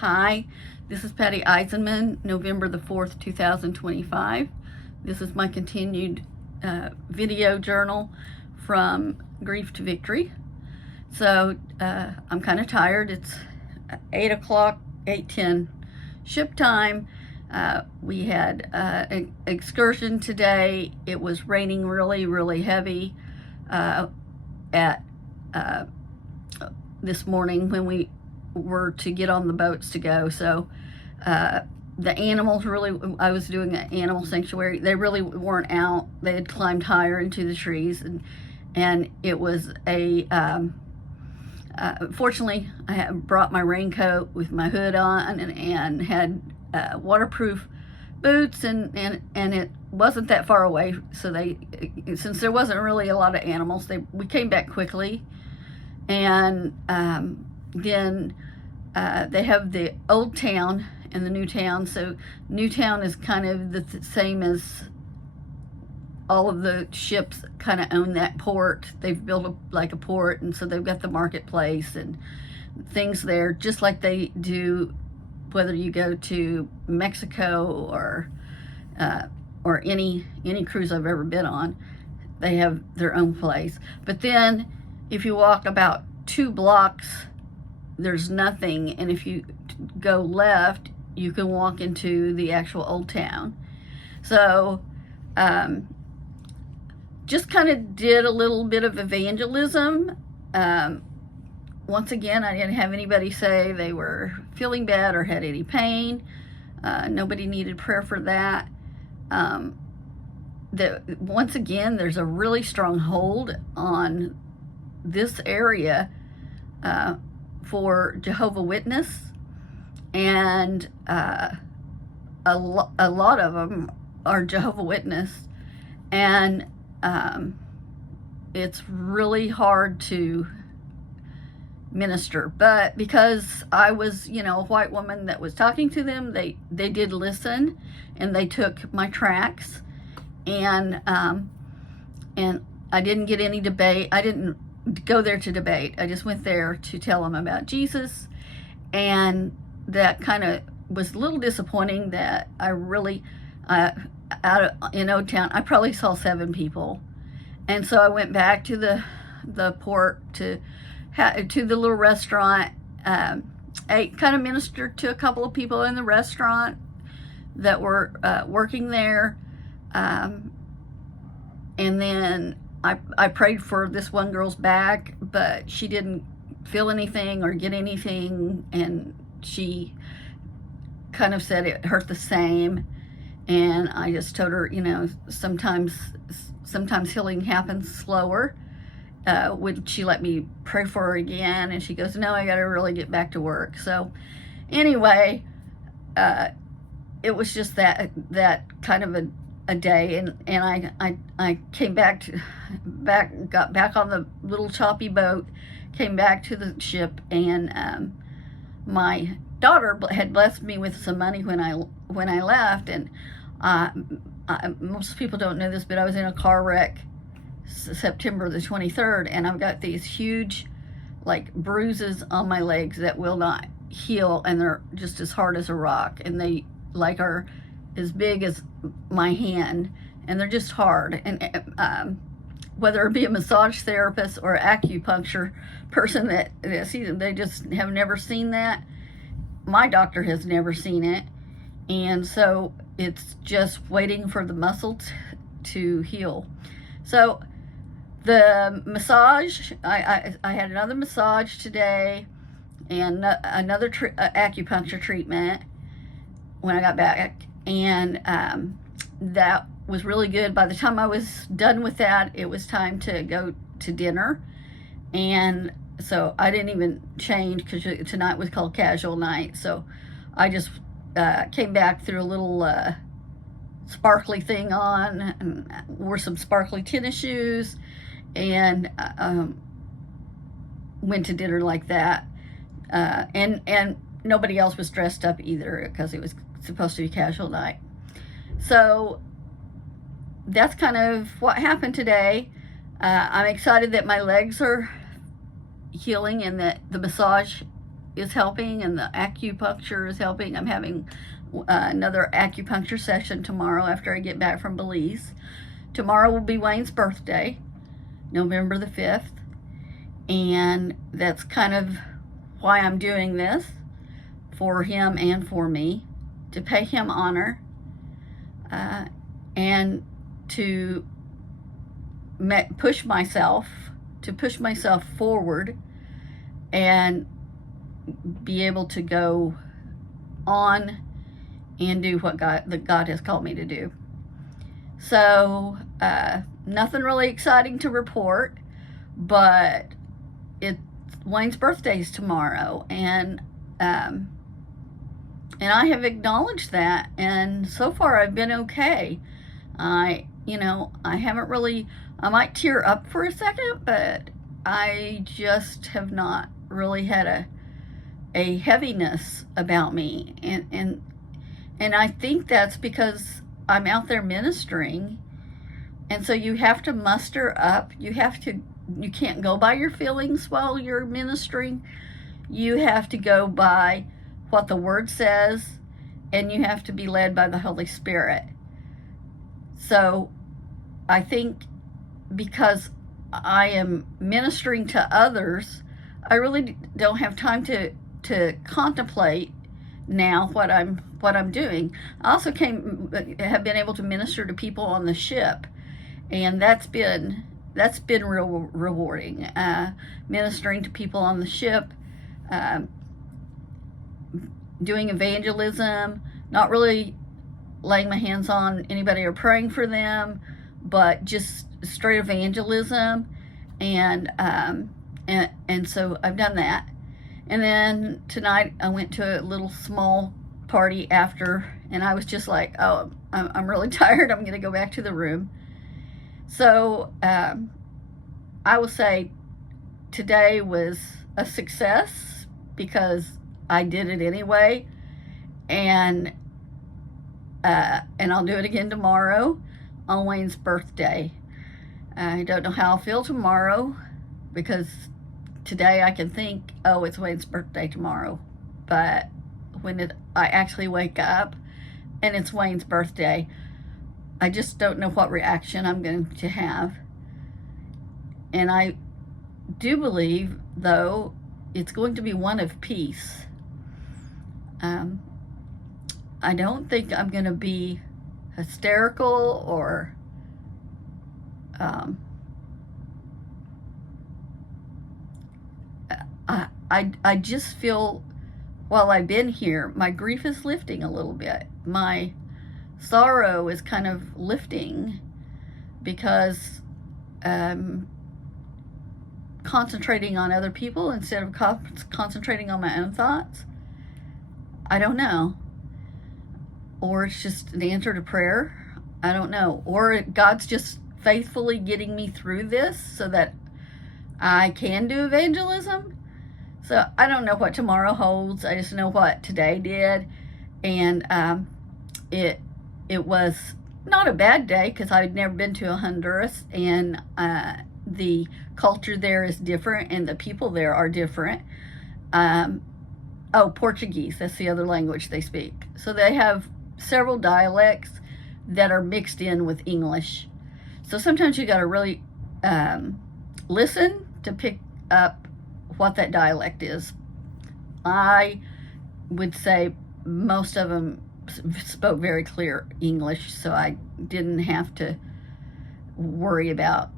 Hi, this is Patty Eisenmann, November the 4th, 2025. This is my continued video journal from grief to victory. So I'm kind of tired. It's 8 o'clock, 8:10 ship time. We had an excursion today. It was raining really heavy at this morning when we were to get on the boats to go. So the animals really, I was doing an animal sanctuary. They really weren't out. They had climbed higher into the trees, and it was a fortunately I had brought my raincoat with my hood on and had waterproof boots, and it wasn't that far away. So since there wasn't really a lot of animals, we came back quickly. And then they have the old town and the new town. So new town is kind of the same as all of the ships kind of own that port. They've built like a port, and so they've got the marketplace and things there, just like they do whether you go to Mexico or any cruise I've ever been on. They have their own place. But then if you walk about 2 blocks, there's nothing, and if you go left, you can walk into the actual old town. So just kind of did a little bit of evangelism. Once again, I didn't have anybody say they were feeling bad or had any pain. Nobody needed prayer for that. Once again, there's a really strong hold on this area for Jehovah's Witness, and a lot of them are Jehovah's Witness, and it's really hard to minister. But because I was, a white woman that was talking to them, they did listen, and they took my tracts, and I didn't get any debate. I didn't go there to debate. I just went there to tell them about Jesus, and that kind of was a little disappointing. That I really in Old Town, I probably saw 7 people, and so I went back to the port to the little restaurant. I kind of ministered to a couple of people in the restaurant that were working there, and then I prayed for this one girl's back, but she didn't feel anything or get anything, and she kind of said it hurt the same. And I just told her, sometimes healing happens slower. Would she let me pray for her again? And she goes, no, I got to really get back to work. So anyway, it was just that kind of a day, and I came got back on the little choppy boat, came back to the ship, and my daughter had blessed me with some money when I left. And most people don't know this, but I was in a car wreck September the 23rd, and I've got these huge bruises on my legs that will not heal, and they're just as hard as a rock, and they are as big as my hand, and they're just hard. And whether it be a massage therapist or acupuncture person that sees them, they just have never seen that. My doctor has never seen it, and so it's just waiting for the muscle to heal. So the massage, I had another massage today, and another acupuncture treatment when I got back, and that was really good. By the time I was done with that, it was time to go to dinner, and so I didn't even change because tonight was called casual night. So I just came back, threw a little sparkly thing on, and wore some sparkly tennis shoes, and went to dinner like that. And nobody else was dressed up either because it was supposed to be casual night. So that's kind of what happened today. I'm excited that my legs are healing and that the massage is helping, and the acupuncture is helping. I'm having another acupuncture session tomorrow after I get back from Belize. Tomorrow will be Wayne's birthday, November the 5th, and that's kind of why I'm doing this, for him and for me, to pay him honor, and to push myself forward and be able to go on and do what God has called me to do. So nothing really exciting to report, but Wayne's birthday is tomorrow, and I have acknowledged that, and so far I've been okay. I haven't really, I might tear up for a second, but I just have not really had a heaviness about me, and I think that's because I'm out there ministering, and so you have to muster up. You can't go by your feelings while you're ministering. You have to go by what the Word says, and you have to be led by the Holy Spirit. So I think because I am ministering to others, I really don't have time to contemplate now what I'm doing. I also have been able to minister to people on the ship, and that's been real rewarding. Ministering to people on the ship, doing evangelism, not really laying my hands on anybody or praying for them, but just straight evangelism, and so I've done that. And then tonight I went to a little small party after, and I was just like, oh, I'm really tired. I'm going to go back to the room. So I will say today was a success because I did it anyway, and I'll do it again tomorrow on Wayne's birthday. I don't know how I'll feel tomorrow, because today I can think, oh, it's Wayne's birthday tomorrow, but when I actually wake up and it's Wayne's birthday, I just don't know what reaction I'm going to have. And I do believe, though, it's going to be one of peace. I don't think I'm going to be hysterical or I just feel, while I've been here, my grief is lifting a little bit. My sorrow is kind of lifting, because concentrating on other people instead of concentrating on my own thoughts. I don't know. Or it's just an answer to prayer. I don't know. Or God's just faithfully getting me through this so that I can do evangelism. So I don't know what tomorrow holds. I just know what today did. And it was not a bad day, because I'd never been to Honduras, and the culture there is different, and the people there are different. Portuguese, that's the other language they speak. So they have several dialects that are mixed in with English. So sometimes you got to really listen to pick up what that dialect is. I would say most of them spoke very clear English, so I didn't have to worry about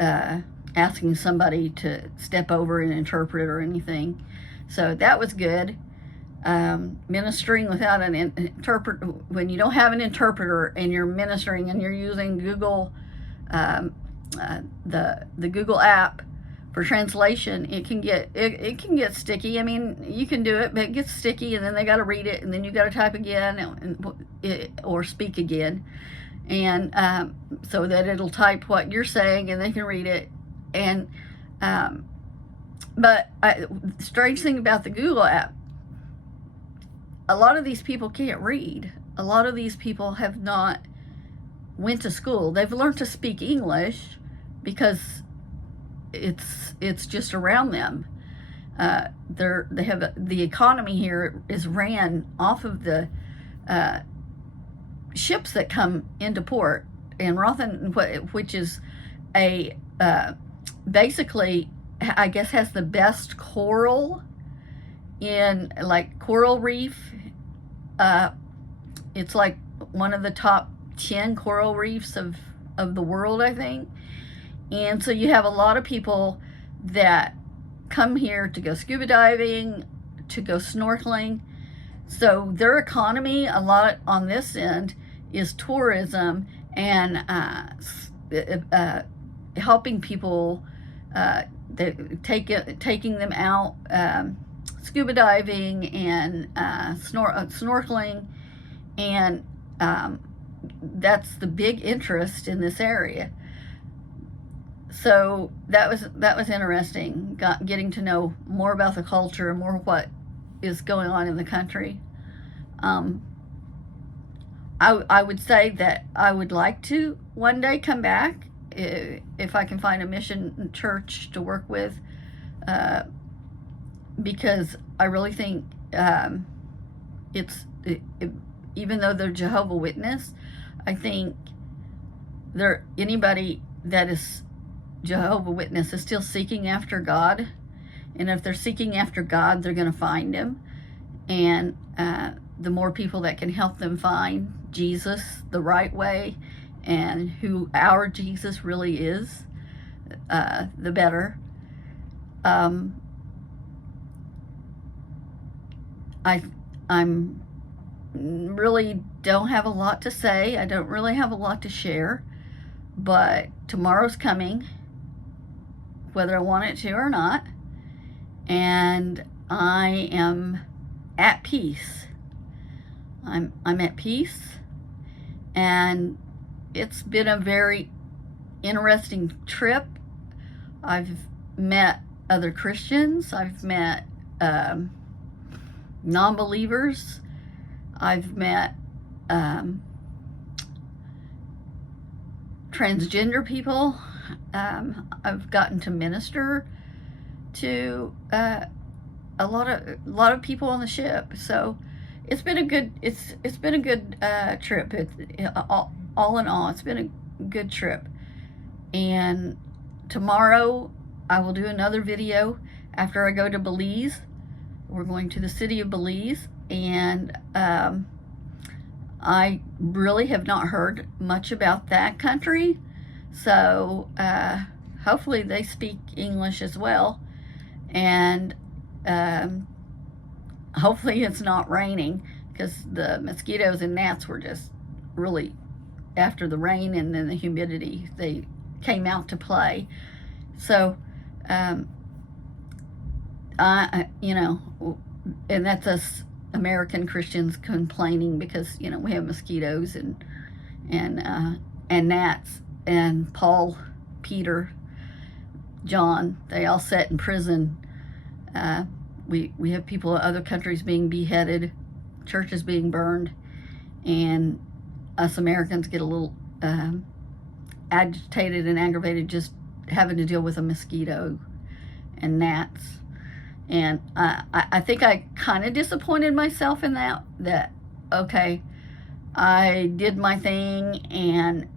asking somebody to step over and interpret or anything. So that was good. Ministering without an interpreter, when you don't have an interpreter and you're ministering and you're using Google, the Google app for translation, it can get sticky. I mean, you can do it, but it gets sticky, and then they got to read it, and then you got to type again or speak again, and so that it'll type what you're saying, and they can read it. And but the strange thing about the Google app, a lot of these people can't read. A lot of these people have not went to school. They've learned to speak English because it's just around them. They have the economy here is ran off of the ships that come into port. And Rothan, which is a basically, I guess, has the best coral in, like, coral reef. It's like one of the top 10 coral reefs of the world, I think. And so you have a lot of people that come here to go scuba diving, to go snorkeling. So their economy, a lot on this end, is tourism and helping people, taking them out scuba diving and snorkeling, and that's the big interest in this area. So that was interesting, getting to know more about the culture and more what is going on in the country. I would say that I would like to one day come back if I can find a mission church to work with, because I really think even though they're Jehovah's Witness, I think anybody that is Jehovah's Witness is still seeking after God, and if they're seeking after God, they're going to find Him. And the more people that can help them find Jesus the right way and who our Jesus really is, the better. I'm really don't have a lot to say. I don't really have a lot to share, but tomorrow's coming, whether I want it to or not, and I am at peace. I'm at peace, and it's been a very interesting trip. I've met other Christians. I've met non-believers. I've met transgender people. I've gotten to minister to a lot of people on the ship. So it's been a good trip. All in all, it's been a good trip. And tomorrow I will do another video after I go to Belize. We're going to the city of Belize, and I really have not heard much about that country. So hopefully they speak English as well, and hopefully it's not raining, because the mosquitoes and gnats were just really, after the rain and then the humidity, they came out to play. So and that's us American Christians complaining because we have mosquitoes and gnats. And Paul, Peter, John, they all sat in prison. We have people in other countries being beheaded, churches being burned, and us Americans get a little agitated and aggravated just having to deal with a mosquito and gnats. And I think I kind of disappointed myself in that okay, I did my thing and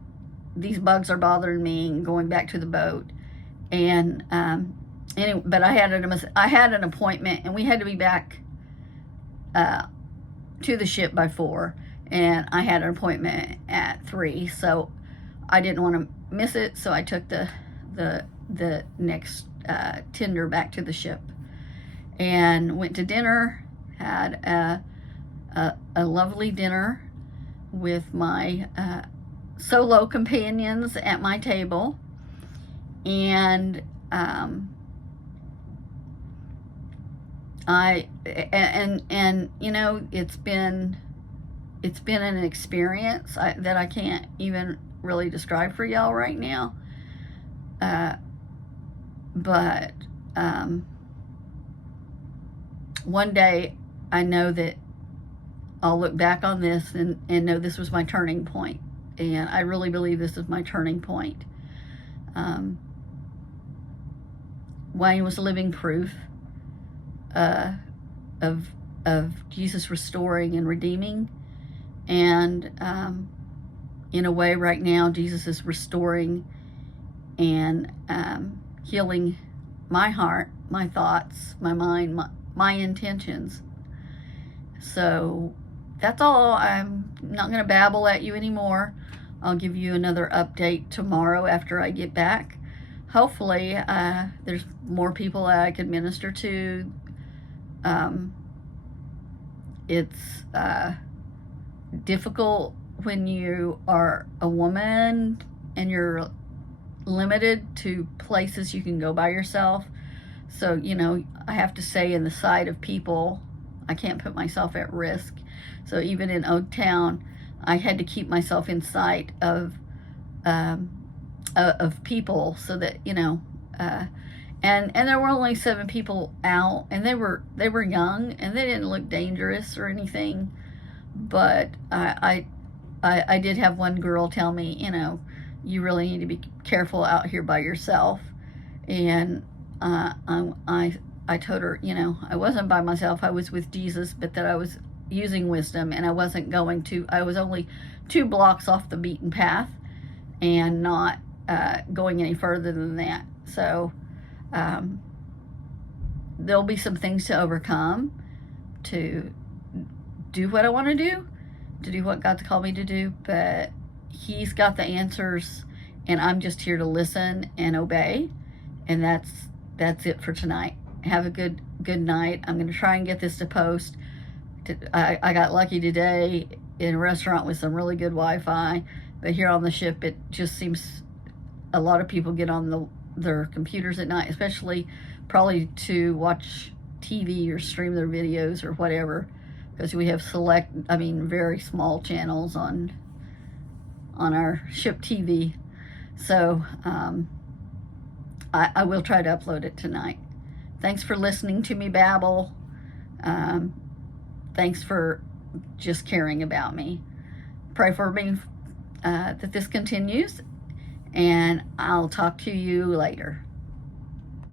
these bugs are bothering me, and going back to the boat. And anyway, but I had an appointment, and we had to be back to the ship by 4, and I had an appointment at 3, so I didn't want to miss it. So I took the next tender back to the ship and went to dinner. Had a lovely dinner with my solo companions at my table, and it's been an experience that I can't even really describe for y'all right now, but one day I know that I'll look back on this and know this was my turning point. And I really believe this is my turning point. Wayne was living proof uh, of Jesus restoring and redeeming. And in a way, right now, Jesus is restoring and healing my heart, my thoughts, my mind, my intentions. So that's all. I'm not going to babble at you anymore. I'll give you another update tomorrow after I get back. Hopefully, there's more people that I can minister to. It's difficult when you are a woman and you're limited to places you can go by yourself. So, you know, I have to stay in the sight of people. I can't put myself at risk. So even in Oak Town, I had to keep myself in sight of people, so that, you know, and there were only 7 people out, and they were young, and they didn't look dangerous or anything. But I did have one girl tell me, you know, you really need to be careful out here by yourself. And I told her, you know, I wasn't by myself. I was with Jesus, but that I was using wisdom, and I wasn't going to. I was only 2 blocks off the beaten path, and not going any further than that. So there'll be some things to overcome to do what I want to do what God's called me to do. But He's got the answers, and I'm just here to listen and obey. And that's it for tonight. Have a good night. I'm going to try and get this to post. I got lucky today in a restaurant with some really good Wi-Fi, but here on the ship, it just seems a lot of people get on their computers at night, especially probably to watch TV or stream their videos or whatever, because we have very small channels on our ship TV. So I will try to upload it tonight. Thanks for listening to me babble. Thanks for just caring about me. Pray for me that this continues, and I'll talk to you later.